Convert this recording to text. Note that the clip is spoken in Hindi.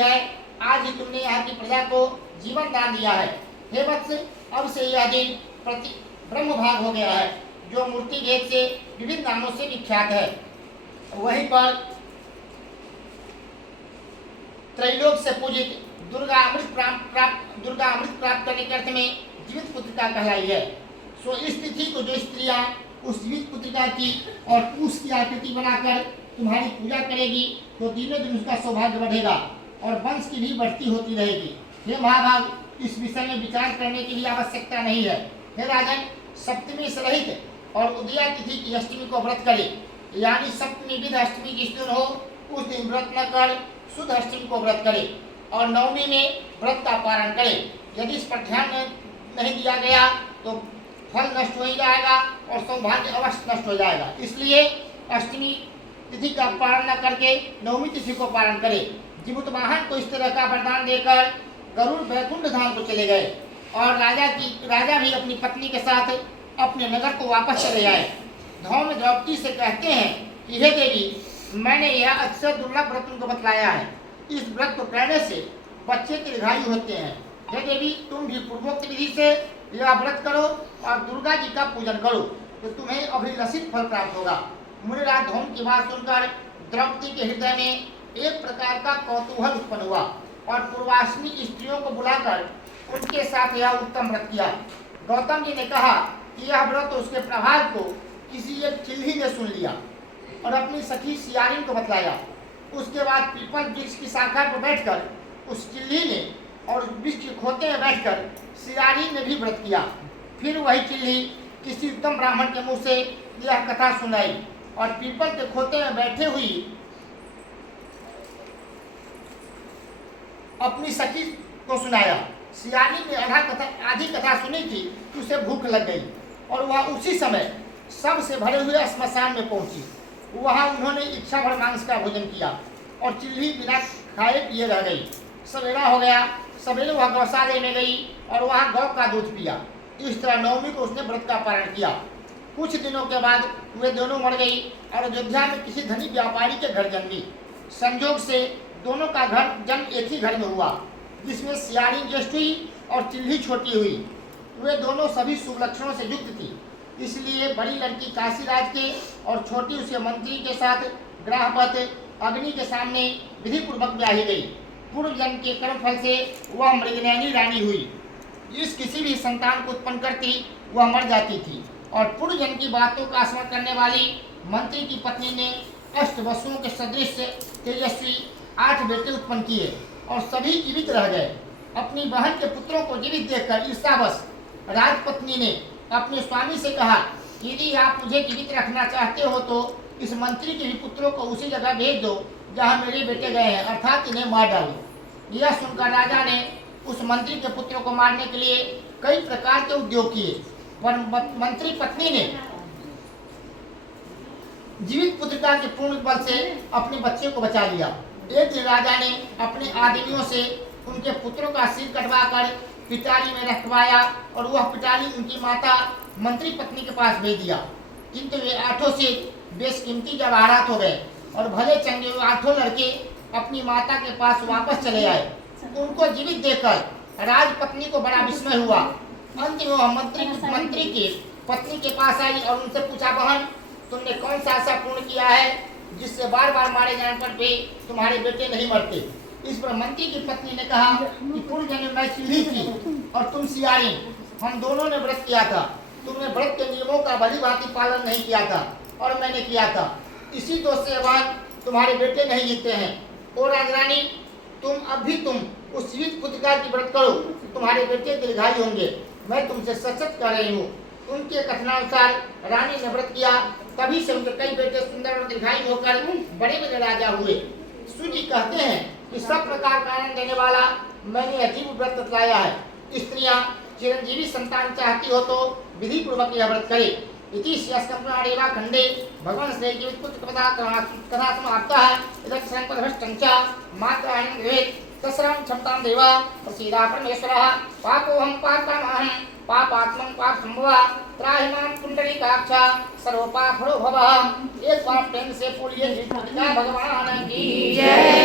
है, आज ही तुमने यहाँ की प्रजा को जीवन दान दिया है। हे वत्स, अब से यह दिन प्रति ब्रह्म भाग हो गया है, जो मूर्ति भेद से विभिन्न नामों से विख्यात है। वहीं पर त्रैलोक से पूजित दुर्गा अमृत प्राप्त करने के अर्थ में जीवित पुत्रिका कहलाई है। सो इस तिथि को जो स्त्रियां उस जीवित पुत्रिका की और उसकी आकृति बनाकर तुम्हारी पूजा करेगी, तो दिनों दिन उसका सौभाग्य बढ़ेगा और वंश की भी बढ़ती होती रहेगी। हे महाभाग, इस विषय में विचार करने की भी आवश्यकता नहीं है। हे राजन, सप्तमी से रहित और उदया तिथि की अष्टमी को व्रत करे, यानी सप्तमी विध अष्टमी जिस दिन हो उस दिन व्रत न कर शुद्ध अष्टमी को व्रत करे और नवमी में व्रत का पारण करे। यदि इस पर ध्यान नहीं दिया गया तो फल नष्ट हो ही जाएगा और सौभाग्य अवश्य नष्ट हो जाएगा। इसलिए अष्टमी तिथि का पारण न करके नवमी तिथि को पारण करे। जीवित वाहन को इस तरह का वरदान देकर गरुड़ वैकुंठ धाम को चले गए और राजा भी अपनी पत्नी के साथ अपने नगर को वापस चले आए। धौम्य द्रौपदी से कहते हैं कि हे देवी, मैंने यह अक्सर दुर्लभ व्रत तुमको बतलाया है। इस व्रत को करने से बच्चे दीर्घायु होते हैं। हे देवी, तुम भी पूर्वोक्त विधि से यह व्रत करो और दुर्गा जी का पूजन करो, तो तुम्हें अभिलषित फल प्राप्त होगा। मुनिराज धौम्य की बात सुनकर द्रौपदी के हृदय में एक प्रकार का कौतूहल उत्पन्न हुआ और पूर्वाश्रमी स्त्रियों को बुलाकर उनके साथ यह उत्तम व्रत किया। गौतम जी ने कहा कि यह व्रत उसके प्रभाव को किसी एक चिल्ही ने सुन लिया और अपनी सखी सियारिन को बतलाया। उसके बाद पीपल वृक्ष की शाखा पर बैठकर उस चिल्ही ने और वृक्ष के खोते में बैठकर सियारिन ने भी व्रत किया। फिर वही चिल्ही किसी उत्तम ब्राह्मण के मुंह से यह कथा सुनाई और पीपल के खोते में बैठे हुई अपनी सखी को सुनाया। सियारिन ने आधी कथा सुनी थी कि उसे भूख लग गई और वह उसी समय सबसे भरे हुए श्मशान में पहुंची। वहां उन्होंने इच्छा भर मांस का भोजन किया और चिल्ही बिना खाए पिए रह गई। सवेरा हो गया, सवेरे वह गौशाले में गई और वहां गौ का दूध पिया। इस तरह नवमी को उसने व्रत का पारण किया। कुछ दिनों के बाद वे दोनों मर गई और अयोध्या में किसी धनी व्यापारी के घर जन्मी। संजोग से दोनों का जन्म एक ही घर में हुआ, जिसमें सियारिन ज्येष्ठ हुई और चिल्ही छोटी हुई। वे दोनों सभी शुभ लक्षणों से युक्त थी, इसलिए बड़ी लड़की काशीराज के और छोटी उसके मंत्री के साथ ग्राहपत अग्नि के सामने विधि पूर्वक ब्याही गई। पूर्व जन्म के कर्म फल से वह मृगनयनी रानी हुई। जिस किसी भी संतान को उत्पन्न करती वह मर जाती थी और पूर्व जन्म की बातों का स्मरण करने वाली मंत्री की पत्नी ने अष्ट वसुओं के सदृश तेजस्वी 8 बेटे उत्पन्न किए और सभी जीवित रह गए। अपनी बहन के पुत्रों को जीवित देखकर ईर्ष्यावश राजपत्नी ने अपने स्वामी से कहा, यदि आप मुझे जीवित रखना चाहते हो तो इस मंत्री के भी पुत्रों को उसी जगह भेज दो जहां मेरे बेटे गए हैं, अर्थात इन्हें मार डालो। यह सुनकर राजा ने उस मंत्री के पुत्रों को मारने के लिए कई प्रकार के उद्योग किए, पर मंत्री पत्नी ने जीवित पुत्रिका के पूर्ण बल से अपने बच्चे को बचा लिया। एक दिन राजा ने अपने आदमियों से उनके पुत्रों का सिर कटवाकर पिटारी में रखवाया और वह पिटारी उनकी माता मंत्री पत्नी के पास भेज दिया। किंतु वे 8 से बेशकीमती जवाहरात हो गए और भले चंगे 8 लड़के अपनी माता के पास वापस चले आए। उनको जीवित देखकर राजपत्नी को बड़ा विस्मय हुआ। अंत में वह मंत्री की पत्नी के पास आई और उनसे पूछा, बहन, तुमने कौन सा आशा पूर्ण किया है जिससे बार बार मारे जाने पर भी तुम्हारे बेटे नहीं मरते? इस पर मंत्री की पत्नी ने कहा कि पूर्व जन्म में चिल्ही थी और तुम सियारिन, हम दोनों ने व्रत किया था। तुमने व्रत के नियमों का भली भांति पालन नहीं किया था और मैंने किया था। इसी दोष से बाद तुम्हारे बेटे नहीं जीते हैं। ओ राजरानी, तुम उस जीवित पुत्रिका की व्रत करो, तुम्हारे बेटे दीर्घायु होंगे। मैं तुमसे सच कह रही हूँ। उनके कथनानुसार रानी ने व्रत किया, तभी से उनके कई बेटे सुंदर और दीर्घायु होकर बड़े बड़े राजा हुए। सूजी कहते हैं कि सब प्रकार का आनंद देने वाला मैंने अजीब व्रत बतलाया है। स्त्रियां चिरंजीवी संतान चाहती हो तो विधि पूर्वक यह व्रत करे। इति स्कंदपुराणेवा खंडे भगवान श्री जीवित पुत्र कथा समाप्ता। इदं संपदभष्टंच मात्राणं भवेत् तस्रां क्षमतां देवा प्रसीदा परमेश्वरः। पापोऽहं पापकामहं पापात्मं पापसंभवः त्राहि मां पुंडरीकाक्ष सर्वपापहरो भवः। एक बार प्रेम से बोलिए भगवान की जय।